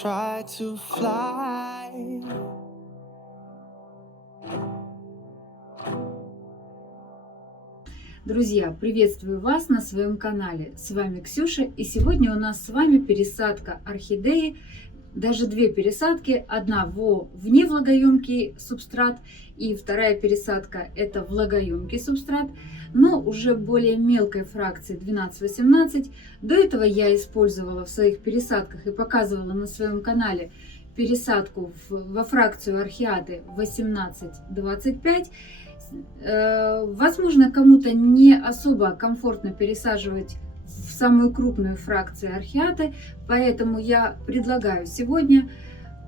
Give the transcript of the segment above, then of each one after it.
try to fly. Друзья, приветствую вас на своем канале. С вами Ксюша, и сегодня у нас с вами пересадка орхидеи. Даже две пересадки. Одна в невлагоемкий субстрат, и вторая пересадка это влагоемкий субстрат, но уже более мелкой фракции 12-18. До этого я использовала в своих пересадках и показывала на своем канале пересадку во фракцию орхиаты 18-25. Возможно, кому-то не особо комфортно пересаживать в самую крупную фракцию орхиаты, поэтому я предлагаю сегодня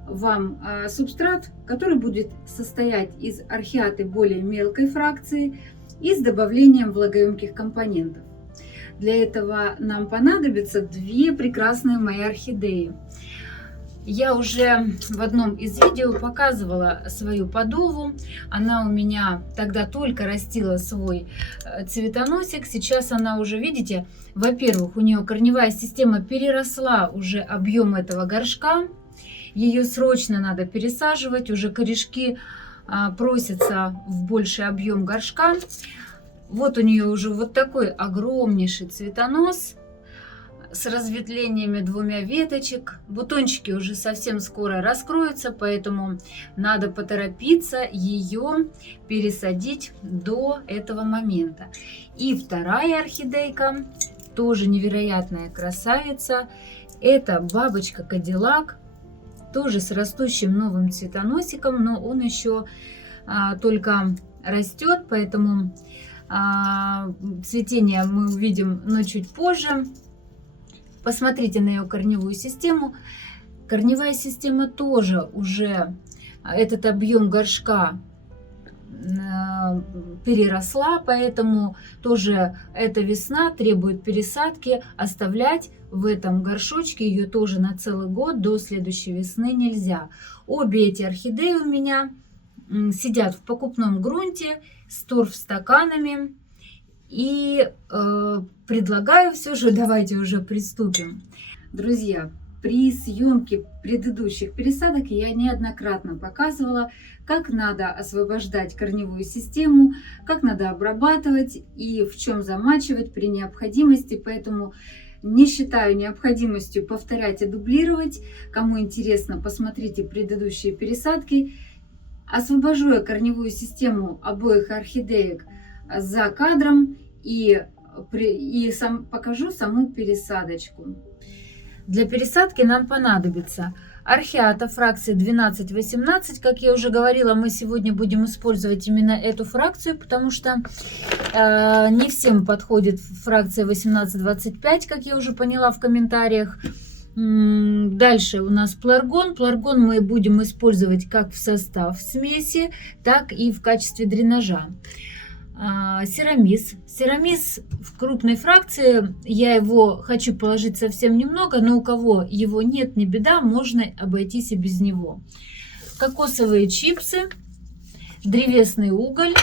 вам субстрат, который будет состоять из орхиаты более мелкой фракции и с добавлением влагоемких компонентов. Для этого нам понадобятся две прекрасные мои орхидеи. Я уже в одном из видео показывала свою подову. Она у меня тогда только растила свой цветоносик. Сейчас она уже, видите, во-первых, у нее корневая система переросла уже объем этого горшка. Ее срочно надо пересаживать. Уже корешки просятся в больший объем горшка. Вот у нее уже вот такой огромнейший цветонос с разветвлениями двумя веточек. Бутончики уже совсем скоро раскроются, поэтому надо поторопиться ее пересадить до этого момента. И вторая орхидейка, тоже невероятная красавица, это бабочка Кадиллак, тоже с растущим новым цветоносиком, но он еще только растет, поэтому цветение мы увидим, но чуть позже. Посмотрите на ее корневую систему. Корневая система тоже уже этот объем горшка переросла, поэтому тоже эта весна требует пересадки. Оставлять в этом горшочке ее тоже на целый год до следующей весны нельзя. Обе эти орхидеи у меня сидят в покупном грунте с торфстаканами. И предлагаю все же, давайте уже приступим. Друзья, при съемке предыдущих пересадок я неоднократно показывала, как надо освобождать корневую систему, как надо обрабатывать и в чем замачивать при необходимости. Поэтому не считаю необходимостью повторять и дублировать. Кому интересно, посмотрите предыдущие пересадки. Освобожу я корневую систему обоих орхидеек за кадром и покажу саму пересадочку. Для пересадки нам понадобится орхиата фракции 12-18. Как я уже говорила, мы сегодня будем использовать именно эту фракцию, потому что не всем подходит фракция 18-25, как я уже поняла в комментариях. Дальше у нас пларгон. Пларгон мы будем использовать как в состав смеси, так и в качестве дренажа. Серамис. Серамис в крупной фракции. Я его хочу положить совсем немного, но у кого его нет, не беда, можно обойтись и без него. Кокосовые чипсы, древесный уголь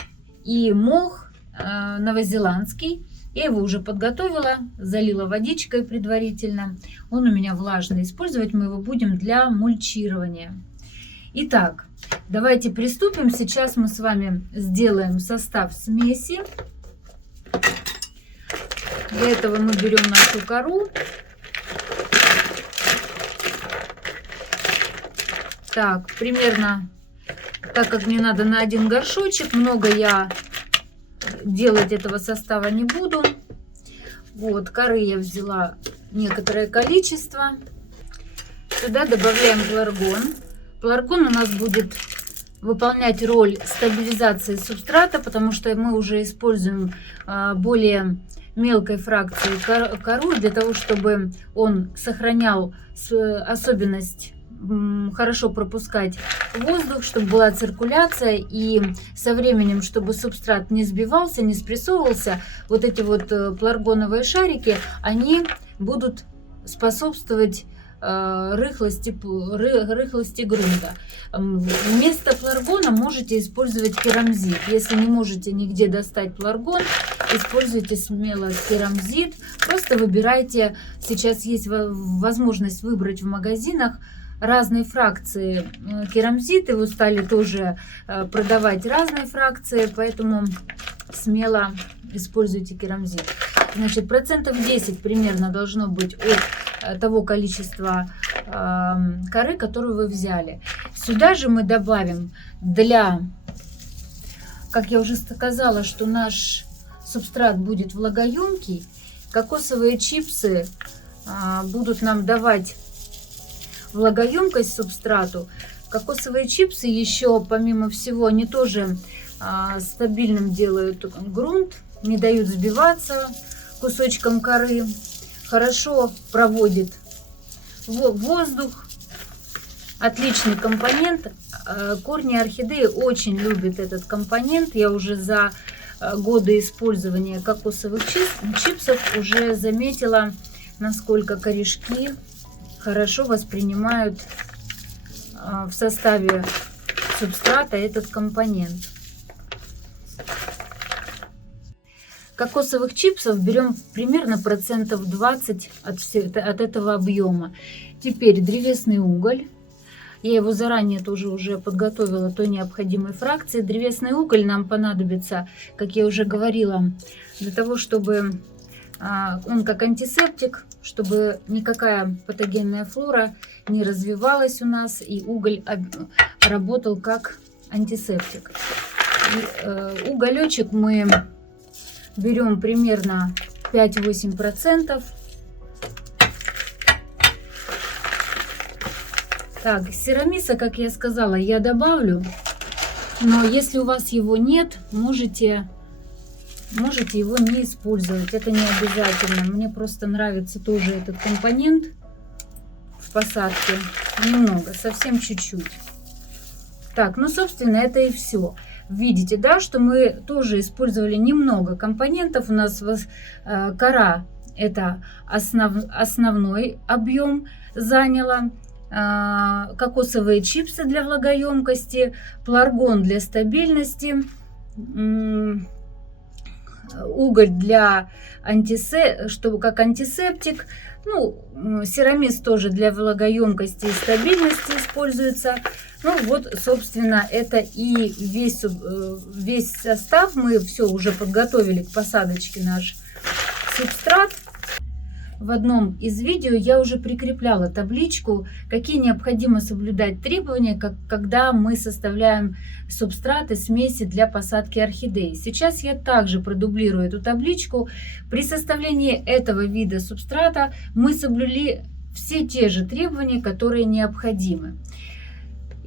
и мох новозеландский. Я его уже подготовила, залила водичкой предварительно. Он у меня влажный. Использовать мы его будем для мульчирования. Итак, давайте приступим. Сейчас мы с вами сделаем состав смеси. Для этого мы берем нашу кору. Так, примерно, так как мне надо на один горшочек, много я делать этого состава не буду. Вот, коры я взяла некоторое количество. Сюда добавляем пларгон. Пларгон у нас будет выполнять роль стабилизации субстрата, потому что мы уже используем более мелкой фракции кору для того, чтобы он сохранял особенность хорошо пропускать воздух, чтобы была циркуляция, и со временем, чтобы субстрат не сбивался, не спрессовывался, вот эти вот пларгоновые шарики, они будут способствовать рыхлости грунта. Вместо пларгона можете использовать керамзит. Если не можете нигде достать пларгон, используйте смело керамзит. Просто выбирайте. Сейчас есть возможность выбрать в магазинах разной фракции керамзит. Его стали тоже продавать разные фракции, поэтому смело используйте керамзит. Значит, процентов 10 примерно должно быть от того количества коры, которую вы взяли. Сюда же мы добавим как я уже сказала, что наш субстрат будет влагоемкий, кокосовые чипсы будут нам давать влагоемкость субстрату. Кокосовые чипсы еще, помимо всего, они тоже стабильным делают грунт, не дают сбиваться кусочком коры, хорошо проводит воздух. Отличный компонент. Корни орхидеи очень любят этот компонент. Я уже за годы использования кокосовых чипсов уже заметила, насколько корешки хорошо воспринимают в составе субстрата этот компонент. Кокосовых чипсов берем примерно процентов 20 от этого объема. Теперь древесный уголь. Я его заранее тоже уже подготовила той необходимой фракции. Древесный уголь нам понадобится, как я уже говорила, для того, чтобы он как антисептик, чтобы никакая патогенная флора не развивалась у нас, и уголь работал как антисептик. Уголечек мы берем примерно 5-8%. Так, серамиса, как я сказала, я добавлю, но если у вас его нет, можете его не использовать, это не обязательно. Мне просто нравится тоже этот компонент в посадке, немного, совсем чуть-чуть. Так, ну, собственно, это и все. Видите, да, что мы тоже использовали немного компонентов. У нас кора — это основной объем заняла. Кокосовые чипсы для влагоемкости, пларгон для стабильности, уголь для чтобы как антисептик, ну, серамис тоже для влагоемкости и стабильности используется. Ну вот, собственно, это и весь состав. Мы все уже подготовили к посадочке наш субстрат. В одном из видео я уже прикрепляла табличку, какие необходимо соблюдать требования, когда мы составляем субстраты, смеси для посадки орхидей. Сейчас я также продублирую эту табличку. При составлении этого вида субстрата мы соблюли все те же требования, которые необходимы.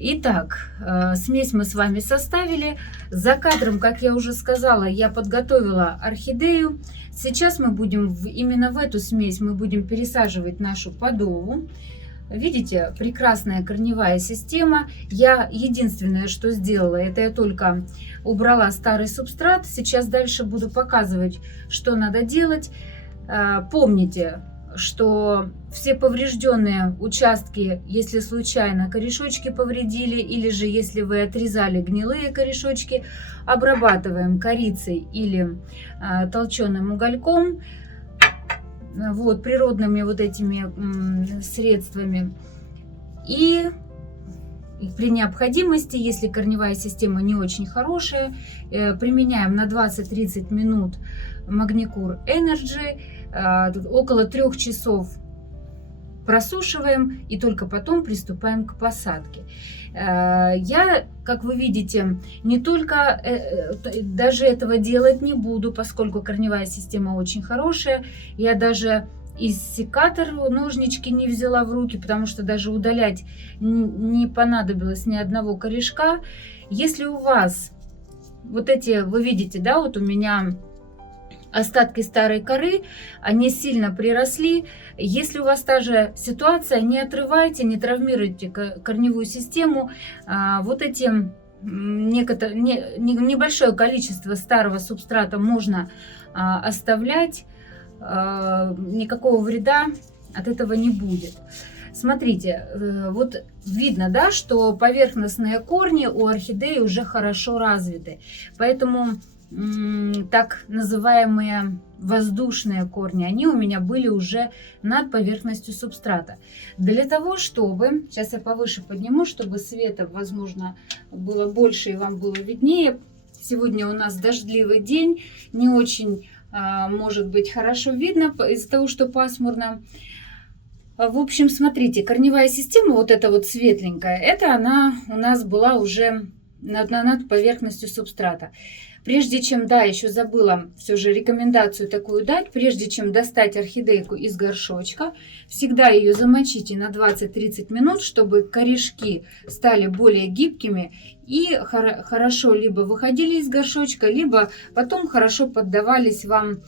Итак, смесь мы с вами составили. За кадром, как я уже сказала, я подготовила орхидею. Сейчас мы будем именно в эту смесь мы будем пересаживать нашу подову. Видите, прекрасная корневая система. Я единственное, что сделала, это я только убрала старый субстрат. Сейчас дальше буду показывать, что надо делать. Помните, что все поврежденные участки, если случайно корешочки повредили, или же если вы отрезали гнилые корешочки, обрабатываем корицей или толченым угольком, вот, природными вот этими средствами. И при необходимости, если корневая система не очень хорошая, применяем на 20-30 минут Magnicure Energy. Около 3 часов просушиваем и только потом приступаем к посадке. Я, как вы видите, не только даже этого делать не буду, поскольку корневая система очень хорошая. Я даже иссекатор, ножнички не взяла в руки, потому что даже удалять не понадобилось ни одного корешка. Если у вас вот эти, вы видите, да, вот у меня остатки старой коры, они сильно приросли. Если у вас та же ситуация, не отрывайте, не травмируйте корневую систему. Вот эти небольшое количество старого субстрата можно оставлять. Никакого вреда от этого не будет. Смотрите, вот видно, да, что поверхностные корни у орхидеи уже хорошо развиты. Поэтому так называемые воздушные корни, они у меня были уже над поверхностью субстрата. Для того, чтобы, сейчас я повыше подниму, чтобы света, возможно, было больше и вам было виднее. Сегодня у нас дождливый день, не очень, может быть, хорошо видно из-за того, что пасмурно. В общем, смотрите, корневая система, вот эта вот светленькая, это она у нас была уже над поверхностью субстрата. Прежде чем, да, еще забыла все же рекомендацию такую дать, прежде чем достать орхидейку из горшочка, всегда ее замочите на 20-30 минут, чтобы корешки стали более гибкими и хорошо либо выходили из горшочка, либо потом хорошо поддавались вам,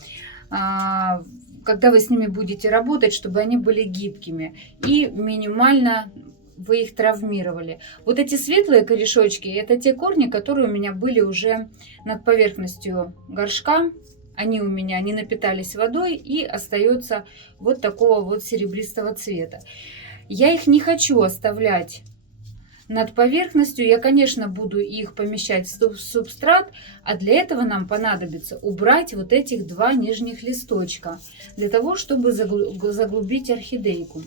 когда вы с ними будете работать, чтобы они были гибкими и минимально вы их травмировали. Вот эти светлые корешочки, это те корни, которые у меня были уже над поверхностью горшка. Они у меня не напитались водой и остается вот такого вот серебристого цвета. Я их не хочу оставлять над поверхностью. Я, конечно, буду их помещать в субстрат, а для этого нам понадобится убрать вот этих два нижних листочка, для того, чтобы заглубить орхидейку.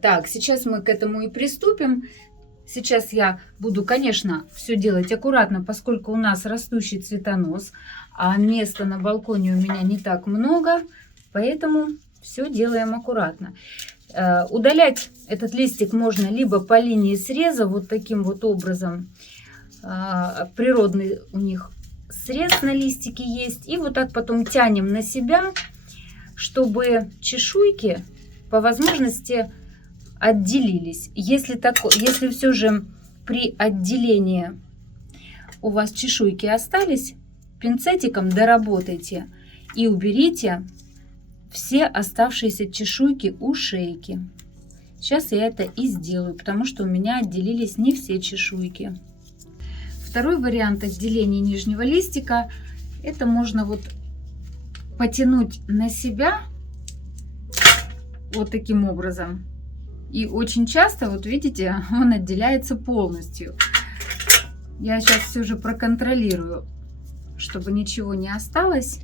Так, сейчас мы к этому и приступим. Сейчас я буду, конечно, все делать аккуратно, поскольку у нас растущий цветонос, а места на балконе у меня не так много, поэтому все делаем аккуратно. Удалять этот листик можно либо по линии среза, вот таким вот образом. Природный у них срез на листике есть. И вот так потом тянем на себя, чтобы чешуйки по возможности отделились. Если все же при отделении у вас чешуйки остались, пинцетиком доработайте и уберите все оставшиеся чешуйки у шейки. Сейчас я это и сделаю, потому что у меня отделились не все чешуйки. Второй вариант отделения нижнего листика, это можно вот потянуть на себя вот таким образом. И очень часто, вот видите, он отделяется полностью. Я сейчас все же проконтролирую, чтобы ничего не осталось.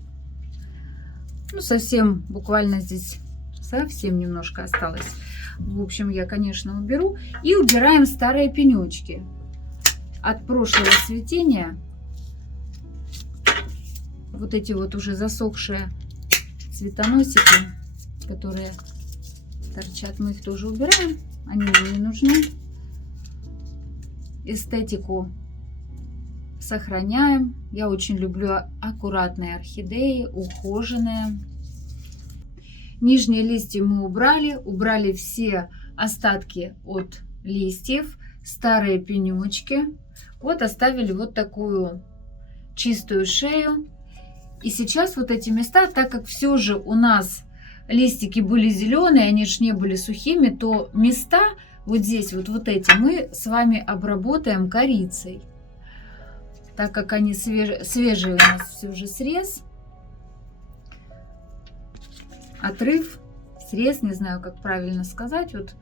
Ну, совсем, буквально здесь совсем немножко осталось. В общем, я, конечно, уберу. И убираем старые пенечки от прошлого цветения. Вот эти вот уже засохшие цветоносики, которые торчат, мы их тоже убираем, они нам не нужны. Эстетику сохраняем. Я очень люблю аккуратные орхидеи, ухоженные. Нижние листья мы убрали все остатки от листьев, старые пенечки. Вот оставили вот такую чистую шею. И сейчас вот эти места, так как все же у нас листики были зеленые, они же не были сухими, то места вот здесь, вот эти, мы с вами обработаем корицей. Так как они свежие, у нас все же срез, отрыв, срез, не знаю, как правильно сказать. Вот.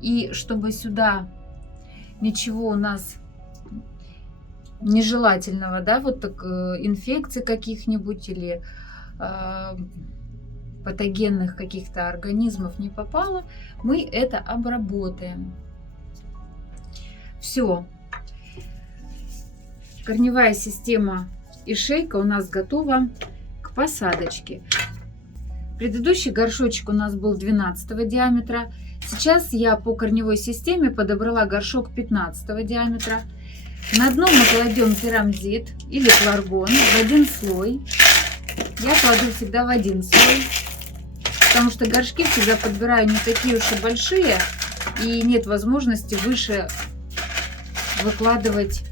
И чтобы сюда ничего у нас нежелательного, да, вот так, инфекций каких-нибудь или патогенных каких-то организмов не попало, мы это обработаем. Все. Корневая система и шейка у нас готова к посадочке. Предыдущий горшочек у нас был 12 диаметра. Сейчас я по корневой системе подобрала горшок 15 диаметра. На дно мы кладем керамзит или кларгон в один слой. Я кладу всегда в один слой, потому что горшки всегда подбираю не такие уж и большие, и нет возможности выше выкладывать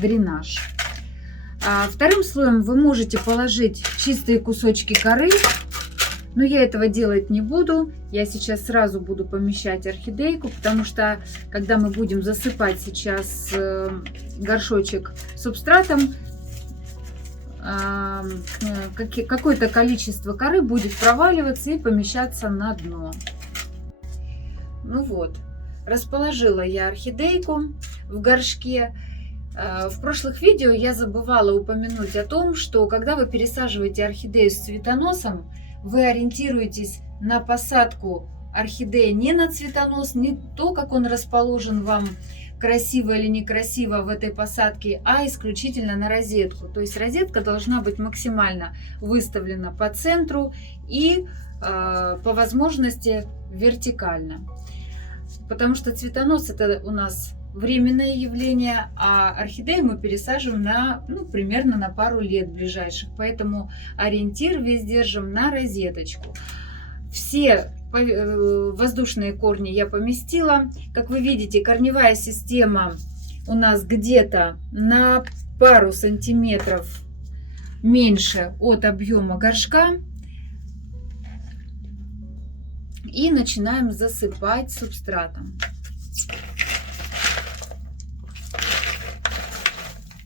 дренаж. Вторым слоем вы можете положить чистые кусочки коры, но я этого делать не буду. Я сейчас сразу буду помещать орхидейку, потому что когда мы будем засыпать сейчас горшочек субстратом, какое-то количество коры будет проваливаться и помещаться на дно. Ну вот, расположила я орхидейку в горшке. В прошлых видео я забывала упомянуть о том, что когда вы пересаживаете орхидею с цветоносом, вы ориентируетесь на посадку орхидеи не на цветонос, не то, как он расположен вам красиво или некрасиво в этой посадке, а исключительно на розетку. То есть розетка должна быть максимально выставлена по центру и по возможности вертикально. Потому что цветонос это у нас временное явление, а орхидеи мы пересаживаем на, примерно на пару лет ближайших. Поэтому ориентир весь держим на розеточку. Все воздушные корни я поместила. Как вы видите, корневая система у нас где-то на пару сантиметров меньше от объема горшка. И начинаем засыпать субстратом.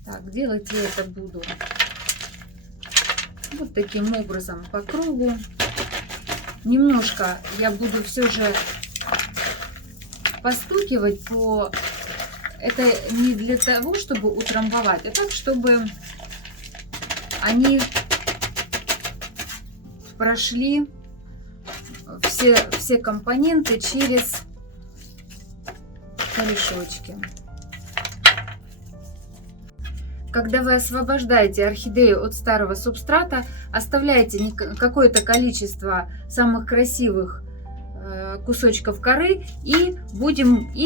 Так, делать я это буду вот таким образом по кругу. Немножко я буду все же постукивать по... Это не для того, чтобы утрамбовать, а так, чтобы они прошли все компоненты через корешочки. Когда вы освобождаете орхидею от старого субстрата, оставляйте какое-то количество самых красивых кусочков коры и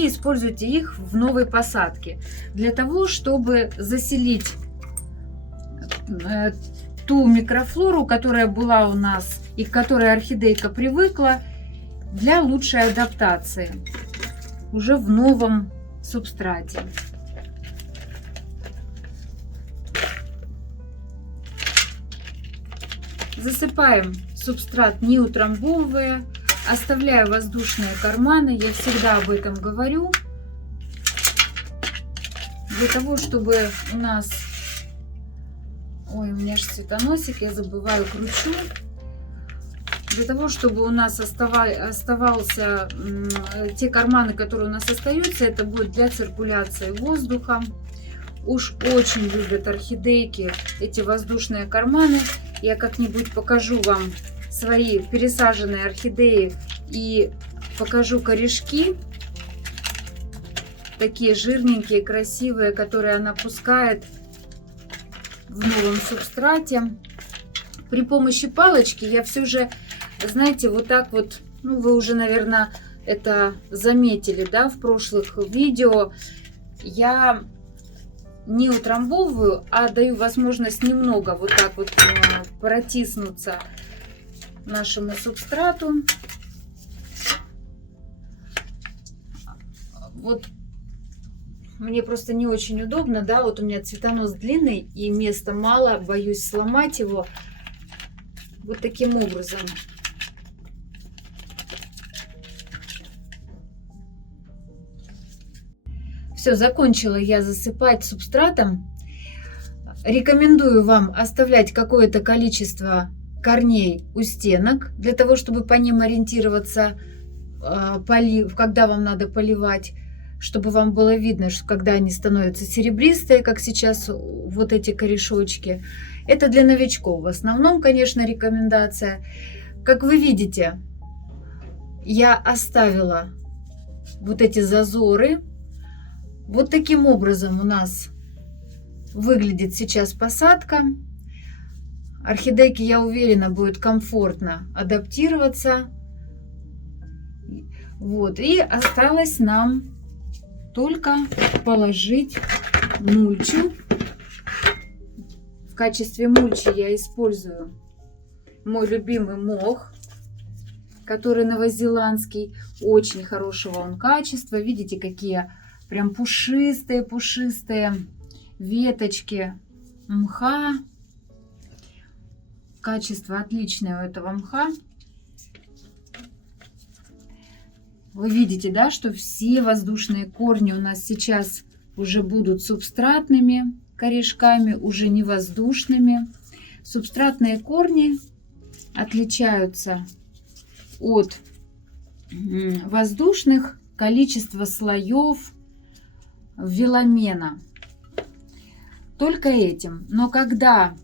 используйте их в новой посадке для того, чтобы заселить ту микрофлору, которая была у нас и к которой орхидейка привыкла, для лучшей адаптации уже в новом субстрате. Засыпаем субстрат, не утрамбовывая, оставляя воздушные карманы. Я всегда об этом говорю. Для того, чтобы у нас... Ой, у меня же цветоносик, я забываю, кручу. Для того, чтобы у нас оставался те карманы, которые у нас остаются, это будет для циркуляции воздуха. Уж очень любят орхидейки эти воздушные карманы. Я как-нибудь покажу вам свои пересаженные орхидеи и покажу корешки. Такие жирненькие, красивые, которые она пускает в новом субстрате. При помощи палочки я все же, знаете, вот так вот, вы уже, наверное, это заметили, да, в прошлых видео, я не утрамбовываю, а даю возможность немного вот так вот протиснуться нашему субстрату. Вот мне просто не очень удобно, да, вот у меня цветонос длинный и места мало, боюсь сломать его. Вот таким образом. Все, закончила я засыпать субстратом. Рекомендую вам оставлять какое-то количество корней у стенок, для того, чтобы по ним ориентироваться, когда вам надо поливать, чтобы вам было видно, что когда они становятся серебристые, как сейчас вот эти корешочки. Это для новичков в основном, конечно, рекомендация. Как вы видите, я оставила вот эти зазоры. Вот таким образом у нас выглядит сейчас посадка. Орхидейке, я уверена, будет комфортно адаптироваться. Вот, и осталось нам только положить мульчу. В качестве мульчи я использую мой любимый мох, который новозеландский, очень хорошего он качества. Видите, какие прям пушистые веточки мха. Качество отличное у этого мха. Вы видите, да, что все воздушные корни у нас сейчас уже будут субстратными корешками, уже не воздушными. Субстратные корни отличаются от воздушных количество слоев веломена. только этим. Но когда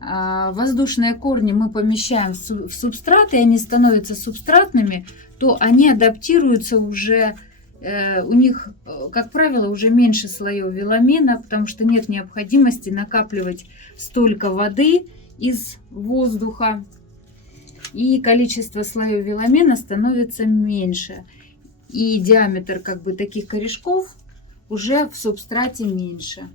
воздушные корни мы помещаем в субстрат, и они становятся субстратными, то они адаптируются уже, у них, как правило, уже меньше слоев веламина, потому что нет необходимости накапливать столько воды из воздуха, и количество слоев веламина становится меньше, и диаметр как бы таких корешков уже в субстрате меньше.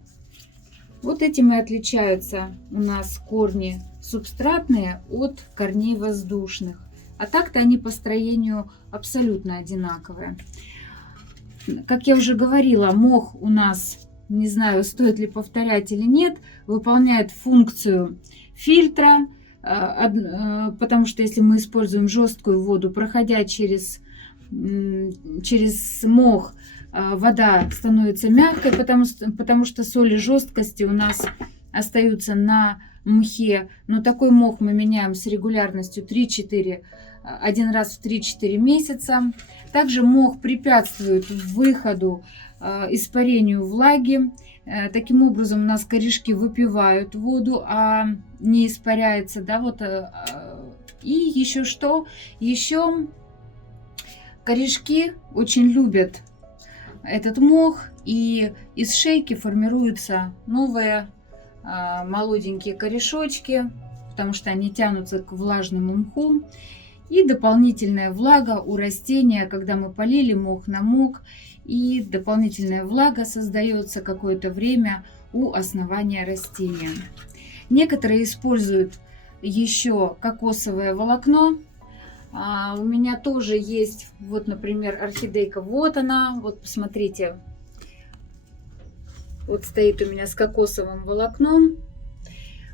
Вот этим и отличаются у нас корни субстратные от корней воздушных. А так-то они по строению абсолютно одинаковые. Как я уже говорила, мох у нас, не знаю, стоит ли повторять или нет, выполняет функцию фильтра, потому что если мы используем жесткую воду, проходя через мох, вода становится мягкой, потому что соли жесткости у нас остаются на мхе. Но такой мох мы меняем с регулярностью 3-4, один раз в 3-4 месяца. Также мох препятствует выходу, испарению влаги. Таким образом у нас корешки выпивают воду, а не испаряется. Да, вот. И еще что? Еще корешки очень любят этот мох, и из шейки формируются новые молоденькие корешочки, потому что они тянутся к влажному мху. И дополнительная влага у растения, когда мы полили, мох намок, и дополнительная влага создается какое-то время у основания растения. Некоторые используют еще кокосовое волокно. У меня тоже есть, вот, например, орхидейка, вот она, вот посмотрите, вот стоит у меня с кокосовым волокном.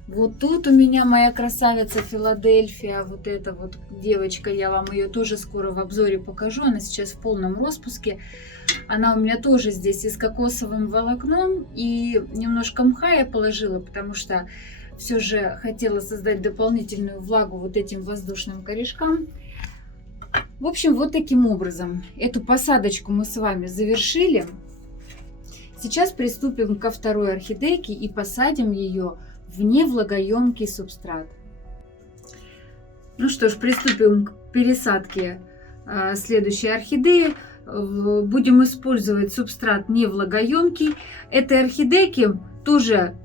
Вот тут у меня моя красавица Филадельфия, вот эта вот девочка, я вам ее тоже скоро в обзоре покажу, она сейчас в полном распуске. Она у меня тоже здесь и с кокосовым волокном, и немножко мха я положила, потому что все же хотела создать дополнительную влагу вот этим воздушным корешкам. В общем, вот таким образом эту посадочку мы с вами завершили. Сейчас приступим ко второй орхидейке и посадим ее в невлагоемкий субстрат. Ну что ж, приступим к пересадке следующей орхидеи. Будем использовать субстрат невлагоемкий. Этой орхидейке тоже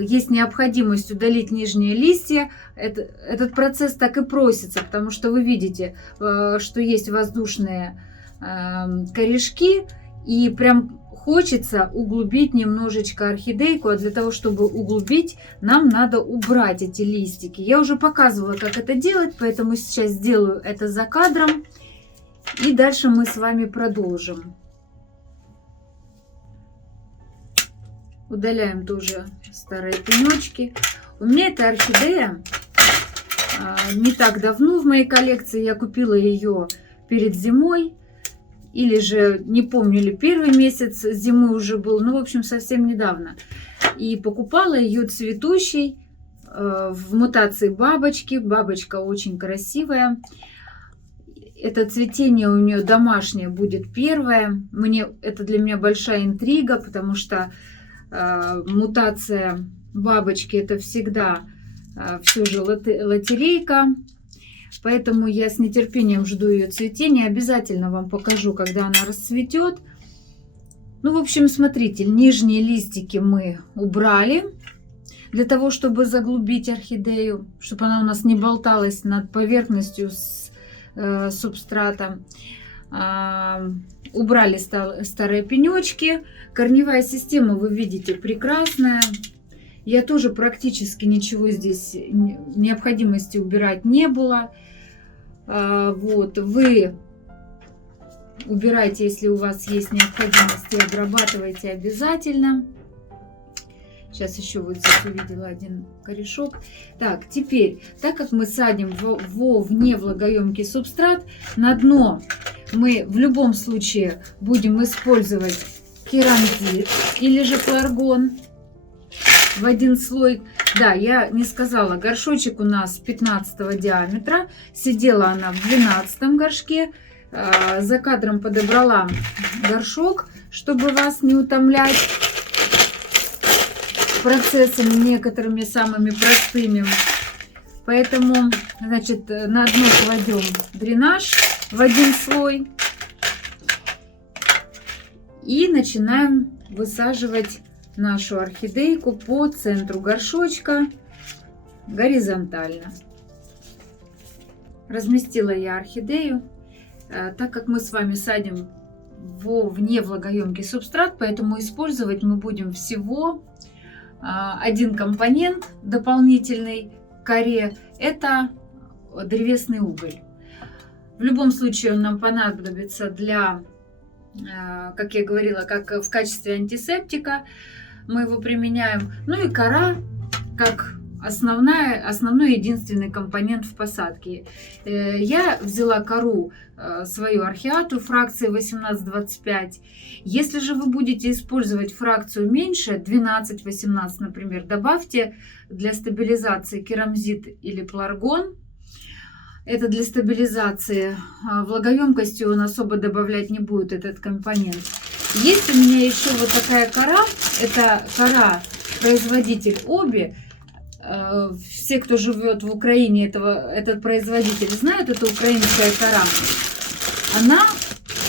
есть необходимость удалить нижние листья. Этот процесс так и просится, потому что вы видите, что есть воздушные корешки, и прям хочется углубить немножечко орхидейку, а для того, чтобы углубить, нам надо убрать эти листики. Я уже показывала, как это делать, поэтому сейчас сделаю это за кадром, и дальше мы с вами продолжим. Удаляем тоже старые пенечки. У меня эта орхидея не так давно в моей коллекции. Я купила ее перед зимой. Или же, не помню, ли первый месяц зимы уже был. Ну, в общем, совсем недавно. И покупала ее цветущей в мутации бабочки. Бабочка очень красивая. Это цветение у нее домашнее будет первое. Это для меня большая интрига, потому что мутация бабочки — это всегда все же лотерейка. Поэтому я с нетерпением жду ее цветения. Обязательно вам покажу, когда она расцветет. Ну, в общем, смотрите, нижние листики мы убрали для того, чтобы заглубить орхидею, чтобы она у нас не болталась над поверхностью субстрата. Убрали старые пенечки. Корневая система, вы видите, прекрасная. Я тоже практически ничего здесь необходимости убирать не было. Вот, вы убирайте, если у вас есть необходимость, и обрабатывайте обязательно. Сейчас еще вот здесь увидела один корешок. Так, теперь, так как мы садим в невлагоемкий субстрат, на дно мы в любом случае будем использовать керамзит или же флоргон в один слой. Да, я не сказала, горшочек у нас 15 диаметра, сидела она в 12 горшке. За кадром подобрала горшок, чтобы вас не утомлять. процессами, некоторыми самыми простыми. Поэтому, значит, на дно кладем дренаж в один слой. И начинаем высаживать нашу орхидейку по центру горшочка горизонтально. Разместила я орхидею, так как мы с вами садим вне влагоемкий субстрат, поэтому использовать мы будем всего один компонент дополнительный к коре, это древесный уголь. В любом случае он нам понадобится для, как я говорила, как в качестве антисептика мы его применяем. Ну и кора как основной единственный компонент в посадке. Я взяла кору свою орхиату фракции 18-25. Если же вы будете использовать фракцию меньше, 12-18, например, добавьте для стабилизации керамзит или пларгон. Это для стабилизации. Влагоемкости он особо добавлять не будет, этот компонент. Есть у меня еще вот такая кора. Это кора производитель Оби. Все, кто живет в Украине, этот производитель знают, это украинская кора. Она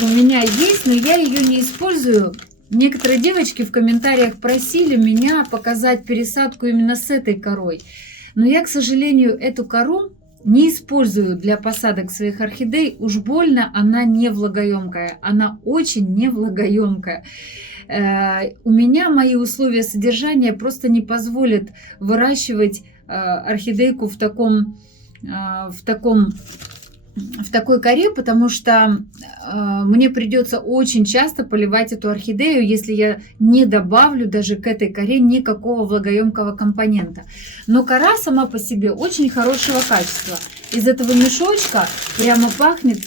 у меня есть, но я ее не использую. Некоторые девочки в комментариях просили меня показать пересадку именно с этой корой. Но я, к сожалению, эту кору не использую для посадок своих орхидей. Уж больно она не влагоемкая. Она очень не влагоемкая. У меня мои условия содержания просто не позволят выращивать орхидейку в такой коре, потому что мне придется очень часто поливать эту орхидею, если я не добавлю даже к этой коре никакого влагоемкого компонента. Но кора сама по себе очень хорошего качества. Из этого мешочка прямо пахнет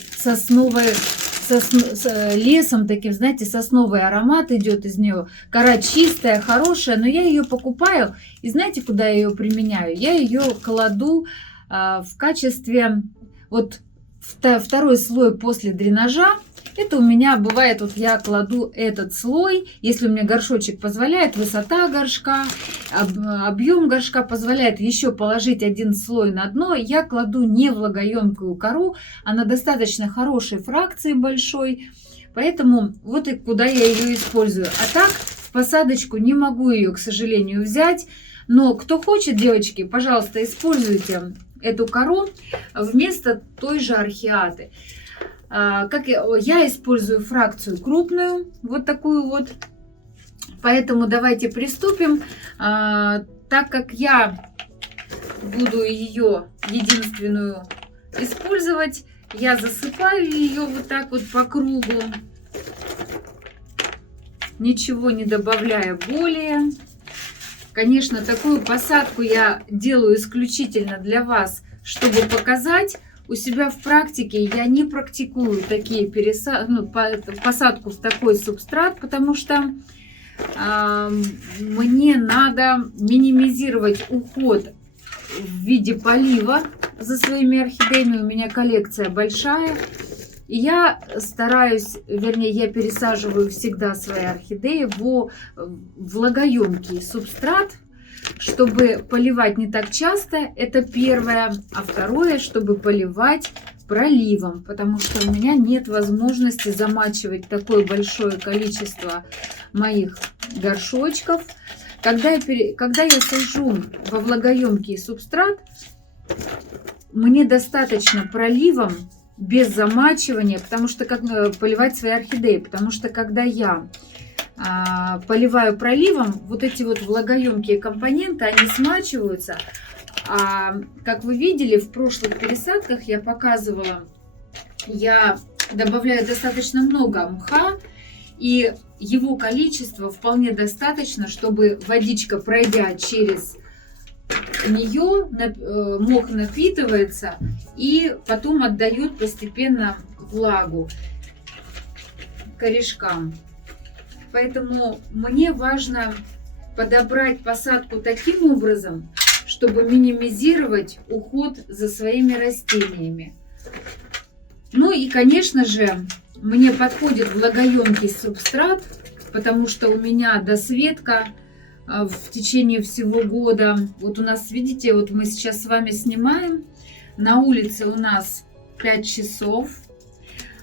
лесом таким, знаете, сосновый аромат идет из нее. Кора чистая, хорошая, но я ее покупаю. И знаете, куда я ее применяю? Я ее кладу в качестве вот второй слой после дренажа. Это у меня бывает, вот я кладу этот слой, если у меня горшочек позволяет, высота горшка, объем горшка позволяет еще положить один слой на дно, я кладу не влагоемкую кору, она достаточно хорошей фракции большой, поэтому вот и куда я ее использую. А так в посадочку не могу ее, к сожалению, взять, но кто хочет, девочки, пожалуйста, используйте эту кору вместо той же орхиаты. Как я использую фракцию крупную, вот такую вот, поэтому давайте приступим. Так как я буду ее единственную использовать, я засыпаю ее вот так вот по кругу, ничего не добавляя более. Конечно, такую посадку я делаю исключительно для вас, чтобы показать. У себя в практике я не практикую такие посадку в такой субстрат, потому что мне надо минимизировать уход в виде полива за своими орхидеями. У меня коллекция большая. И я стараюсь, вернее, я пересаживаю всегда свои орхидеи в влагоемкий субстрат, чтобы поливать не так часто, это первое. А второе, чтобы поливать проливом, потому что у меня нет возможности замачивать такое большое количество моих горшочков. Когда я сажу во влагоемкий субстрат, мне достаточно проливом, без замачивания, потому что как поливать свои орхидеи, потому что когда я поливаю проливом, вот эти вот влагоемкие компоненты, они смачиваются. А как вы видели, в прошлых пересадках я показывала, я добавляю достаточно много мха, и его количество вполне достаточно, чтобы водичка, пройдя через нее, мох напитывается и потом отдает постепенно влагу корешкам. Поэтому мне важно подобрать посадку таким образом, чтобы минимизировать уход за своими растениями. Ну и, конечно же, мне подходит влагоемкий субстрат, потому что у меня досветка в течение всего года. Вот у нас, видите, вот мы сейчас с вами снимаем. На улице у нас 5 часов.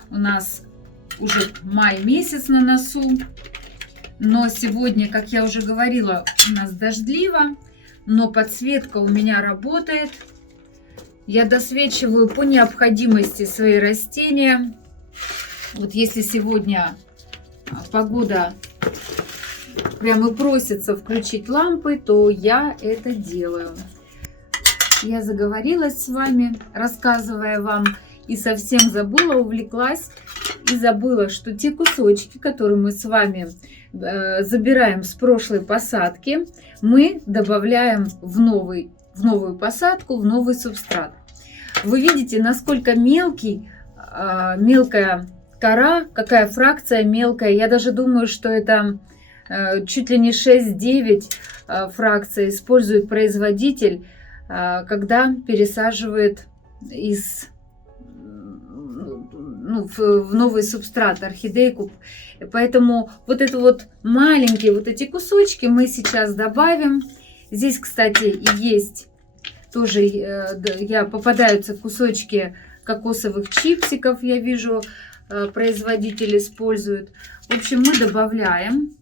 У нас уже май месяц на носу. Но сегодня, как я уже говорила, у нас дождливо. Но подсветка у меня работает. Я досвечиваю по необходимости свои растения. Вот если сегодня погода прям и просится включить лампы, то я это делаю. Я заговорилась с вами, рассказывая вам, и совсем забыла, увлеклась и забыла, что те кусочки, которые мы с вами забираем с прошлой посадки, мы добавляем в новую посадку, в новый субстрат. Вы видите, насколько мелкая кора, какая фракция мелкая. Я даже думаю, что это чуть ли не 6-9 фракций использует производитель, когда пересаживает в новый субстрат орхидейку. Поэтому вот это вот маленькие вот эти кусочки мы сейчас добавим. Здесь, кстати, есть тоже попадаются кусочки кокосовых чипсиков, я вижу, производитель использует. В общем, мы добавляем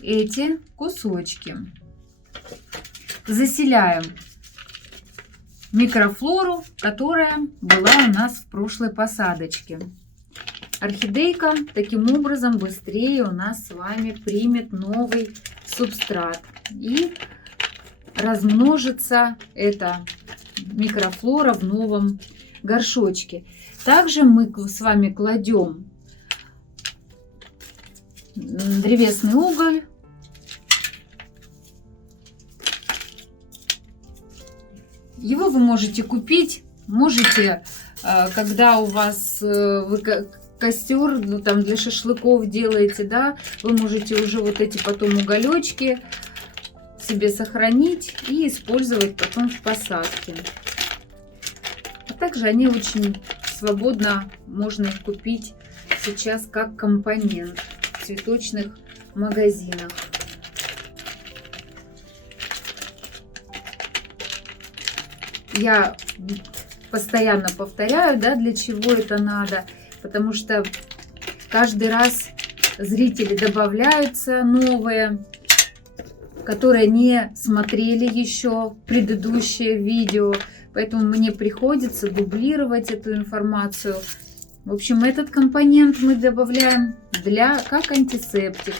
эти кусочки, заселяем микрофлору, которая была у нас в прошлой посадочке. Орхидейка таким образом быстрее у нас с вами примет новый субстрат и размножится эта микрофлора в новом горшочке. Также мы с вами кладем древесный уголь. Его вы можете купить, можете, когда у вас костер, там для шашлыков делаете, да, вы можете уже вот эти потом уголечки себе сохранить и использовать потом в посадке. А также они очень свободно, можно их купить сейчас как компонент в цветочных магазинах. Я постоянно повторяю, да, для чего это надо, потому что каждый раз зрители добавляются новые, которые не смотрели еще предыдущее видео, поэтому мне приходится дублировать эту информацию. В общем, этот компонент мы добавляем как антисептик.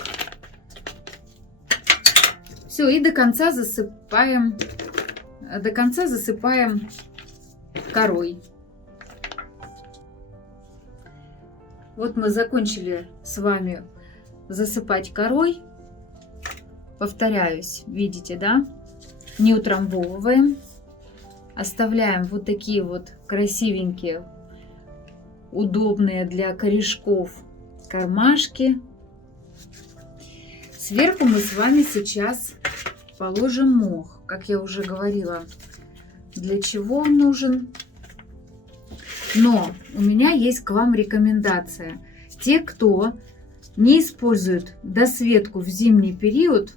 Все, и до конца засыпаем корой. Вот мы закончили с вами засыпать корой. Повторяюсь, видите, да? Не утрамбовываем. Оставляем вот такие вот красивенькие, удобные для корешков кармашки. Сверху мы с вами сейчас положим мох. Как я уже говорила, для чего он нужен. Но у меня есть к вам рекомендация. Те, кто не использует досветку в зимний период,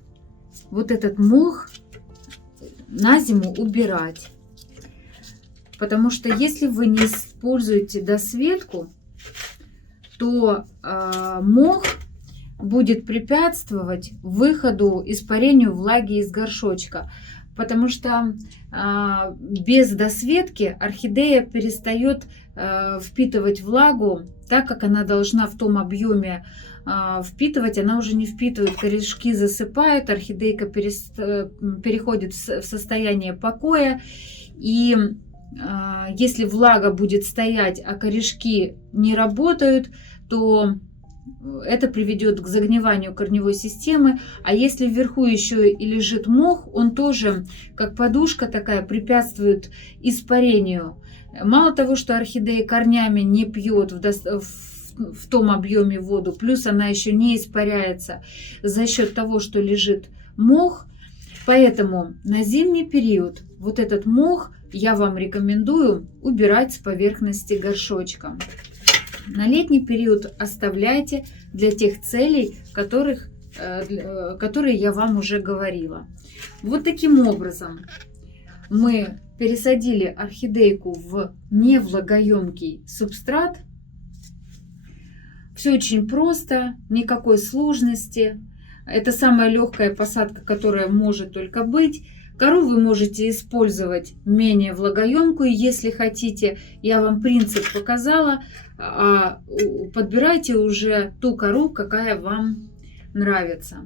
вот этот мох на зиму убирать. Потому что если вы не используете досветку, то мох будет препятствовать выходу, испарению влаги из горшочка. Потому что без досветки орхидея перестает впитывать влагу так, как она должна в том объеме впитывать. Она уже не впитывает, корешки засыпают, орхидейка переходит в состояние покоя. И если влага будет стоять, а корешки не работают, то это приведет к загниванию корневой системы. А если вверху еще и лежит мох, он тоже, как подушка такая, препятствует испарению. Мало того, что орхидея корнями не пьет в том объеме воду, плюс она еще не испаряется за счет того, что лежит мох. Поэтому на зимний период вот этот мох я вам рекомендую убирать с поверхности горшочка. На летний период оставляйте для тех целей, которых которые я вам уже говорила. Вот таким образом мы пересадили орхидейку в невлагоемкий субстрат. Все очень просто, никакой сложности. Это самая легкая посадка, которая может только быть. Кору вы можете использовать менее влагоемкую, если хотите. Я вам принцип показала. Подбирайте уже ту кору, какая вам нравится.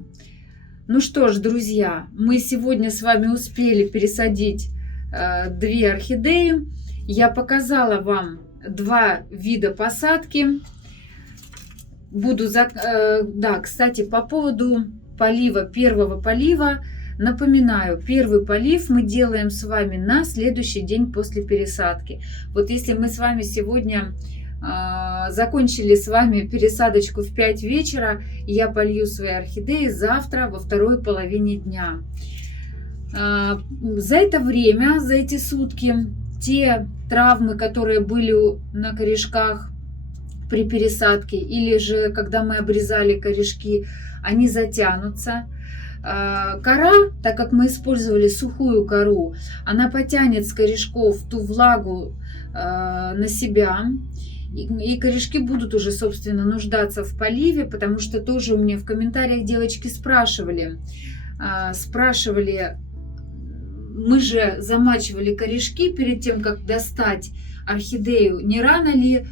Ну что ж, друзья, мы сегодня с вами успели пересадить 2 орхидеи. Я показала вам 2 вида посадки. Кстати, по поводу полива, первого полива, напоминаю, первый полив мы делаем с вами на следующий день после пересадки. Вот если мы с вами сегодня закончили с вами пересадочку в 5 вечера, я полью свои орхидеи завтра во второй половине дня. За это время, за эти сутки, те травмы, которые были на корешках при пересадке, или же когда мы обрезали корешки, они затянутся. Кора, так как мы использовали сухую кору, она потянет с корешков ту влагу на себя, и корешки будут уже, собственно, нуждаться в поливе, потому что тоже у меня в комментариях девочки спрашивали, мы же замачивали корешки перед тем, как достать орхидею, не рано ли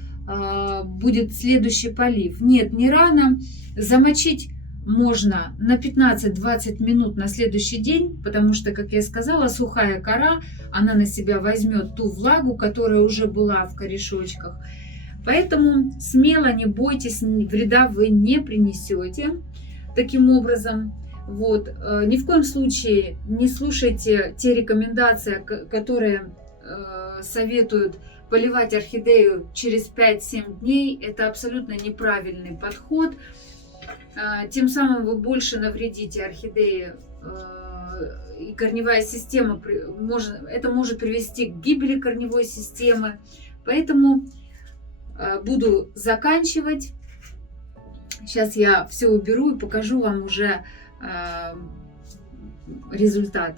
будет следующий полив? Нет, не рано. Замочить можно на 15-20 минут на следующий день, потому что, как я сказала, сухая кора, она на себя возьмет ту влагу, которая уже была в корешочках. Поэтому смело не бойтесь, вреда вы не принесете таким образом. Вот. Ни в коем случае не слушайте те рекомендации, которые советуют поливать орхидею через 5-7 дней. Это абсолютно неправильный подход. Тем самым вы больше навредите орхидее, и корневая система, это может привести к гибели корневой системы. Поэтому буду заканчивать. Сейчас я все уберу и покажу вам уже результат.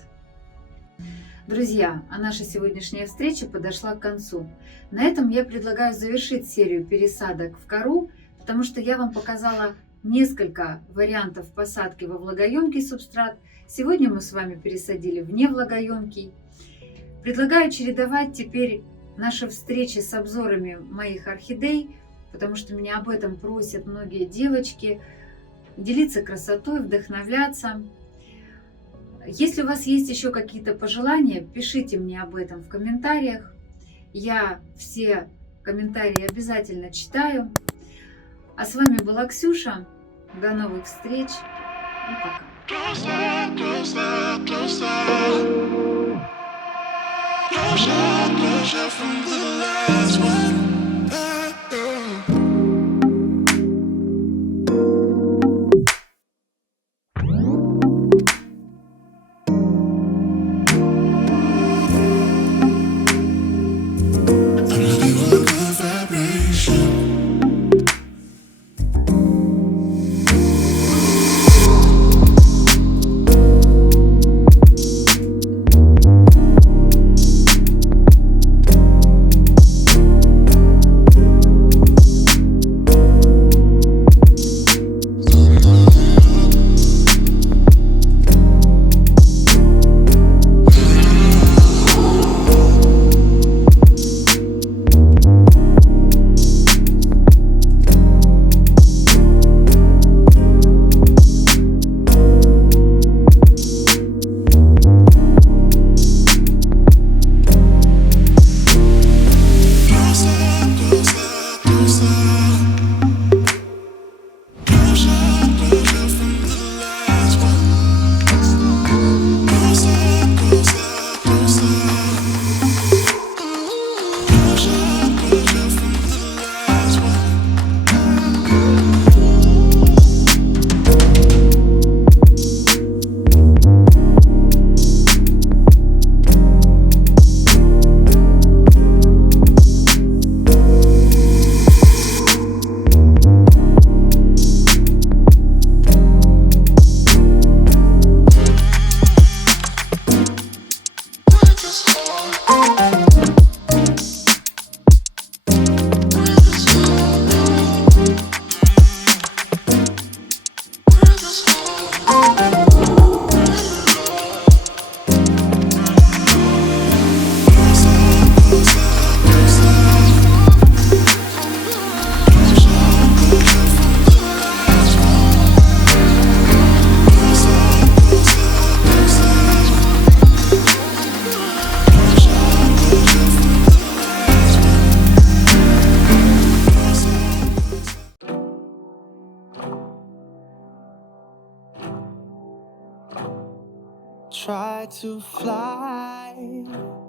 Друзья, а наша сегодняшняя встреча подошла к концу. На этом я предлагаю завершить серию пересадок в кору, потому что я вам показала несколько вариантов посадки во влагоемкий субстрат. Сегодня мы с вами пересадили в невлагоемкий. Предлагаю чередовать теперь наши встречи с обзорами моих орхидей, потому что меня об этом просят многие девочки. Делиться красотой, вдохновляться. Если у вас есть еще какие-то пожелания, пишите мне об этом в комментариях. Я все комментарии обязательно читаю. А с вами была Ксюша. До новых встреч и пока. Closer, closer, closer. Closer, closer from the last one. try to fly.